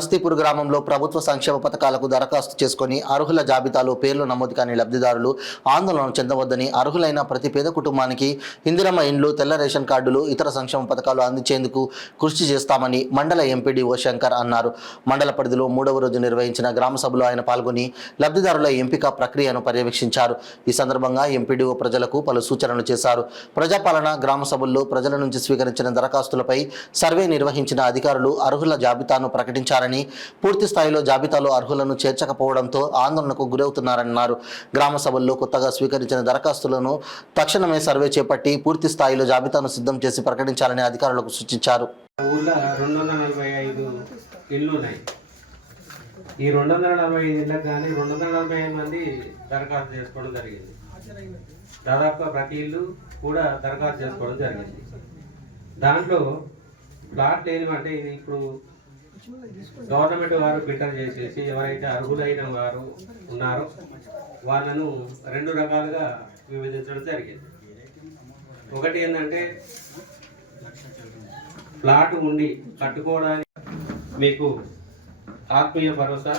నస్తీపూర్ గ్రామంలో ప్రభుత్వ సంక్షేమ పథకాలకు దరఖాస్తు చేసుకుని అర్హుల జాబితాలో పేర్లు నమోదు కాని లబ్ధిదారులు ఆందోళన చెందవద్దని, అర్హులైన ప్రతి పేద కుటుంబానికి ఇందిరమ్మ ఇండ్లు, తెల్ల రేషన్ కార్డులు, ఇతర సంక్షేమ పథకాలు అందించేందుకు కృషి చేస్తామని మండల ఎంపీడీఓ శంకర్ అన్నారు. మండల పరిధిలో 3వ రోజు నిర్వహించిన గ్రామ సభలో ఆయన పాల్గొని లబ్ధిదారుల ఎంపిక ప్రక్రియను పర్యవేక్షించారు. ఈ సందర్భంగా ఎంపీడీఓ ప్రజలకు పలు సూచనలు చేశారు. ప్రజాపాలన గ్రామ సభల్లో ప్రజల నుంచి స్వీకరించిన దరఖాస్తులపై సర్వే నిర్వహించిన అధికారులు అర్హుల జాబితాను ప్రకటించారని, పూర్తి స్థాయిలో జాబితాలో అర్హులను చేర్చకపోవడంతో ఆందోళనకు గురవుతున్నారన్నారు. గ్రామ సభల్లో కొత్తగా స్వీకరించిన దరఖాస్తులను తక్షణమే సర్వే చేపట్టి పూర్తి స్థాయిలో జాబితాను సిద్ధం చేసి ప్రకటించాలని అధికారులకు సూచించారు. ఊళ్ళో 245 ఇళ్ళు ఉన్నాయి. ఈ 245 ఇళ్ళకి కానీ 245 మంది దరఖాస్తు చేసుకోవడం జరిగింది. దాదాపుగా ప్రతి ఇల్లు కూడా దరఖాస్తు చేసుకోవడం జరిగింది. దాంట్లో ప్లాట్ లేనివంటే ఇది ఇప్పుడు గవర్నమెంట్ వారు ఫిల్టర్ చేసేసి ఎవరైతే అర్హులైన వారు ఉన్నారో వాళ్ళను 2 రకాలుగా విభజించడం జరిగింది. ఒకటి ఏంటంటే ప్లాట్ ఉండి కట్టుకోవడానికి మీకు ఆత్మీయ భరోసా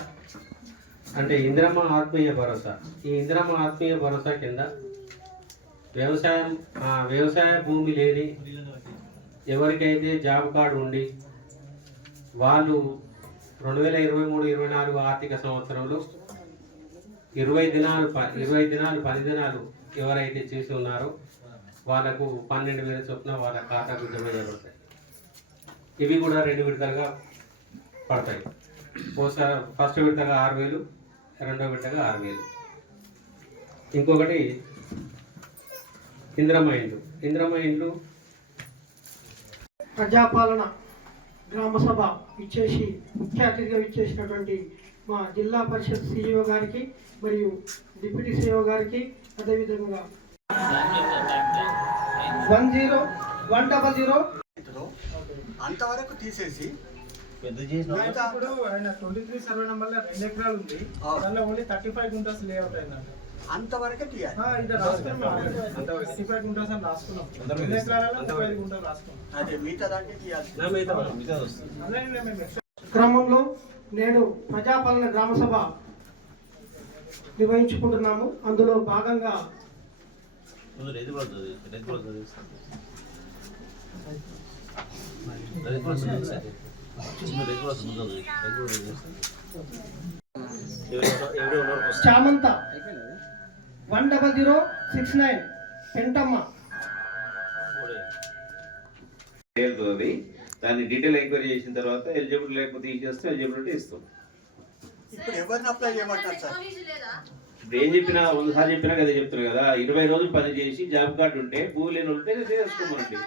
అంటే ఇందిరమ్మ ఆత్మీయ భరోసా. ఈ ఇందిరమ్మ ఆత్మీయ భరోసా కింద వ్యవసాయ భూమి లేని ఎవరికైతే జాబ్ కార్డు ఉండి వాళ్ళు 2023-24 ఆర్థిక సంవత్సరంలో 20 దినాలు పని దినాలు ఎవరైతే చేసి ఉన్నారో వాళ్ళకు 12,000 చొప్పున వాళ్ళ ఖాతాకు జమ చేయబడతాయి. ఇవి కూడా 2 విడతలుగా పడతాయి. ఫస్ట్ విడతగా 6,000, రెండో విడతగా 6,000. ఇంకొకటి ఇందిరమ్మ ఇండ్లు ప్రజాపాలన గ్రామ సభ ఇచ్చేసి ముఖ్య అతిథిగా ఇచ్చేసినటువంటి మా జిల్లా పరిషత్ సిఇఓ గారికి మరియు డిప్యూటీ సిఇఓ గారికి, అదేవిధంగా 100 అంతవరకు తీసేసి ఇప్పుడు ఆయన 23 సర్వే నంబర్లో 2 ఎకరాలు ఉంది. దానిలో ఓన్లీ 35 గుంటాస్ లేఅవుట్ అయిందంట. అంతవరకు తీయాలి. ఇది రాసుకున్నాం, 35 గుంటాస్ అని రాసుకున్నాం. 2 ఎకరాలలో 35 గుంటలు రాసుకున్నాం. అదే మిగతా దాంట్లో తీయాలి. క్రమంలో నేడు ప్రజాపాలన గ్రామ సభ నిర్వహించుకుంటున్నాము. అందులో భాగంగా చామంత 10069 పెంటమ్మ దాన్ని డీటెయిల్ ఎంక్వైరీ చేసిన తర్వాత ఎలిజిబుల్ లేకపోతే తీసేస్తే ఎలిజిబిలిటీ ఇస్తాం. ఇప్పుడు ఎవరిని అప్లై చేయమంటారు సార్? ఇప్పుడు ఏం చెప్పినా 100 సార్లు చెప్పినా కదా చెప్తున్నారు కదా, 20 రోజులు పని చేసి జాబ్ కార్డు ఉంటే భూమి లేని ఉంటే చేసుకోమండి.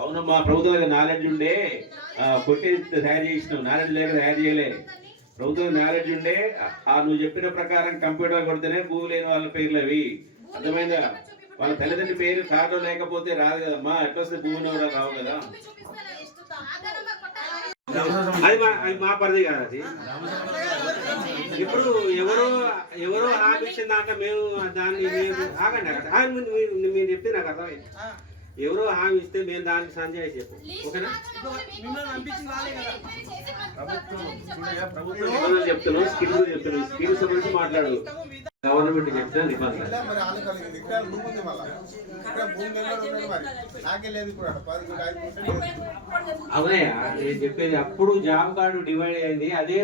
అవునమ్మా, ప్రభుత్వం నాలెడ్జ్ ఉండే కొట్టి తయారు చేసినావు, నాలెడ్జ్ లేక తయారు చేయలే. ప్రభుత్వం నాలెడ్జ్ ఉండే నువ్వు చెప్పిన ప్రకారం కంప్యూటర్ కొడితేనే భూమి లేని వాళ్ళ పేర్లు అవి. అర్థమైందా? వాళ్ళ తల్లిదండ్రుల పేరు కార్డు లేకపోతే రాదు కదమ్మా. ఎట్లా వస్తే భూమి కూడా రావు కదా. అది మా పరిధి కాదు. అది ఇప్పుడు ఎవరో హామీ ఇచ్చిన దాంట్లో మేము దాన్ని ఆగండి మీరు చెప్తే నాకు అర్థమైంది. ఎవరో హామీ ఇస్తే మేము దానికి సంజయ్ చెప్పు, ఓకేనా? చెప్తున్నాం స్కీమ్స్ గురించి మాట్లాడు. గవర్నమెంట్ చెప్తే అవునయ్యా నేను చెప్పేది. అప్పుడు జాబ్ కార్డు డివైడ్ అయింది, అదే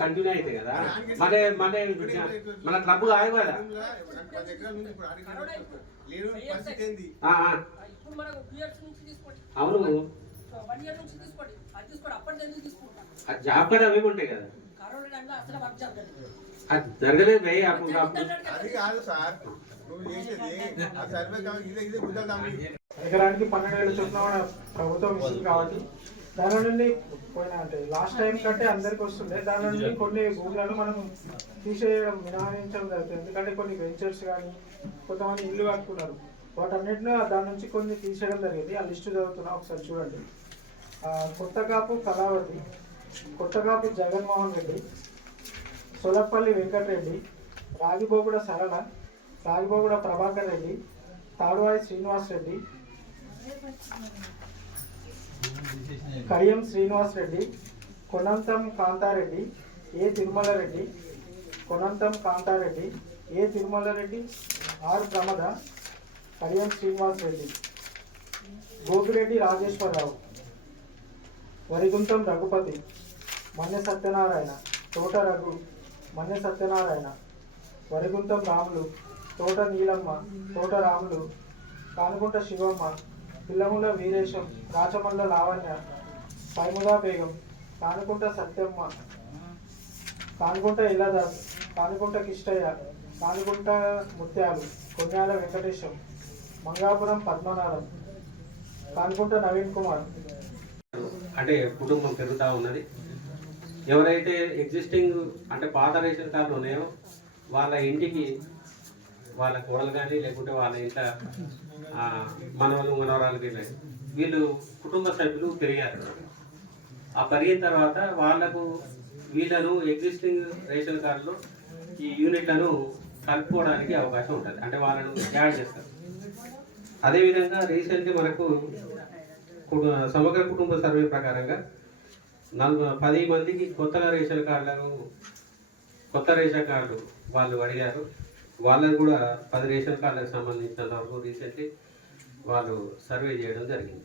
కంటిన్యూ అయింది కదా. మన క్లబ్ కాదు కదా. అవును, జాబ్ కార్డు అవి ఉంటాయి కదా. అది జరగలేదు. ఎకరానికి 12,000 చొప్పున ప్రభుత్వం ఇస్తుంది కాబట్టి దాని నుండి పోయినా అంటే లాస్ట్ టైం కంటే అందరికి వస్తుండే. దాని నుండి కొన్ని భూములను మనం తీసేయడం, మినహాయించడం జరుగుతుంది. ఎందుకంటే కొన్ని వెంచర్స్ కానీ కొంతమంది ఇల్లు కట్టుకున్నారు. వాటన్నిటిని దాని నుంచి కొన్ని తీసేయడం జరిగింది. ఆ లిస్టు చదువుతున్నా, ఒకసారి చూడండి. కొత్తకాపు కళావతి, కొత్తకాపు జగన్మోహన్ రెడ్డి, సొలపల్లి వెంకటరెడ్డి, రాగిబోగుడ సరళ, రాగిబోగుడ ప్రభాకర్ రెడ్డి, తాడువాయి శ్రీనివాస్ రెడ్డి, కడియం శ్రీనివాస్ రెడ్డి, కొనంతం కాంతారెడ్డి, ఏ తిరుమలారెడ్డి, కొనంతం కాంతారెడ్డి, ఏ తిరుమలారెడ్డి, ఆర్ ప్రమద, కడియం శ్రీనివాస్ రెడ్డి, గోపిరెడ్డి రాజేశ్వరరావు, వరిగుంతం రఘుపతి, మన్నె సత్యనారాయణ, తోట రఘు, మన్నె సత్యనారాయణ, వరిగుంతం రాములు, తోట నీలమ్మ, తోట రాములు, కానుకుంట శివమ్మ, పిల్లముల వీరేశం, రాచమల్ల లావణ్య, పైముదా బేగం, కానుకుంట సత్యమ్మ, కానుకుంట ఇల్లదాస్, కానుకుంట కిష్టయ్య, కానుకుంట ముత్యాలు, కొన్యాల వెంకటేశం, మంగాపురం పద్మనాభం, కానుకుంట నవీన్ కుమార్. అంటే కుటుంబం పెరుగుతూ ఉన్నది. ఎవరైతే ఎగ్జిస్టింగ్ అంటే పాత రేషన్ కార్డులు ఉన్నాయో వాళ్ళ ఇంటికి వాళ్ళ కోడలు కానీ లేకుంటే వాళ్ళ ఇంట్లో మనవలు మనవరాలు వీళ్ళు కుటుంబ సభ్యులు పెరిగారు. ఆ పెరిగిన తర్వాత వాళ్ళకు వీళ్ళను ఎగ్జిస్టింగ్ రేషన్ కార్డులో ఈ యూనిట్లను కలుపుకోవడానికి అవకాశం ఉంటుంది. అంటే వాళ్ళను యాడ్ చేస్తారు. అదేవిధంగా రీసెంట్గా మనకు సమగ్ర కుటుంబ సర్వే ప్రకారంగా 10 మందికి కొత్త రేషన్ కార్డు వాళ్ళు అడిగారు. వాళ్ళకు కూడా 10 రేషన్ కార్డులకు సంబంధించినంత వరకు రీసెంట్లీ వాళ్ళు సర్వే చేయడం జరిగింది.